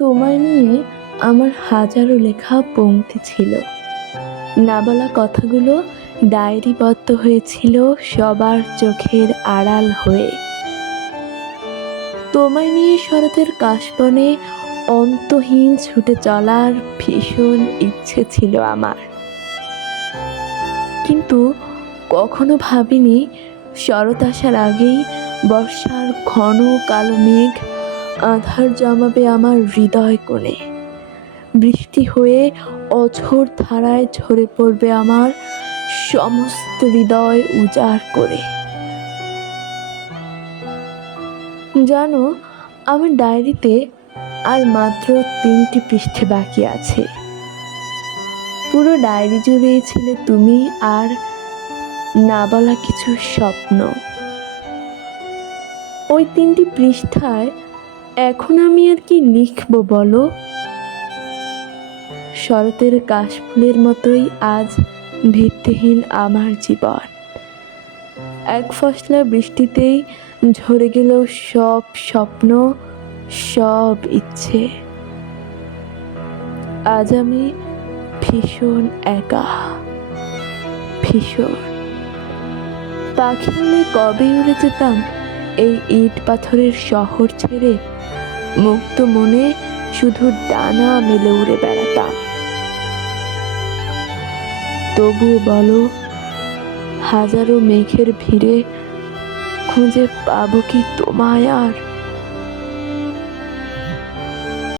তোমায় নিয়ে আমার হাজারো লেখা পংক্তি ছিল। না বলা কথাগুলো ডায়েরিবদ্ধ হয়েছিল সবার চোখের আড়াল হয়ে। তোমায় নিয়ে শরতের কাশবনে অন্তহীন ছুটে চলার ভীষণ ইচ্ছে ছিল আমার। কিন্তু কখনো ভাবিনি শরৎ আসার আগেই বর্ষার ঘন কালো মেঘ আধার জমাবে আমার হৃদয় কোণে। বৃষ্টি হয়ে অঝোর ধারায় ঝরে পড়বে আমার সমস্ত হৃদয় উজাড় করে। জানো, আমার ডায়েরিতে আর মাত্র তিনটি পৃষ্ঠে বাকি আছে। পুরো ডায়েরি জুড়েই ছিলে তুমি আর না বলা কিছু স্বপ্ন। ওই তিনটি পৃষ্ঠায় এখন আমি আর কি লিখব, বলো? শরতের কাশফুলের মতোই আজ ভিত্তিহীন আমার জীবন। এক ফসলা বৃষ্টিতেই ঝরে গেল সব স্বপ্ন, সব ইচ্ছে। আজ আমি ভীষণ একা, ভীষণ। পাখি হলে কবে উড়ে যেতাম এই ইট পাথরের শহর ছেড়ে? মুক্ত মনে শুধু ডানা মেলে উড়ে বেড়াতাম। তবুও বলো, হাজারো মেঘের ভিড়ে খুঁজে পাবো কি তোমায় আর?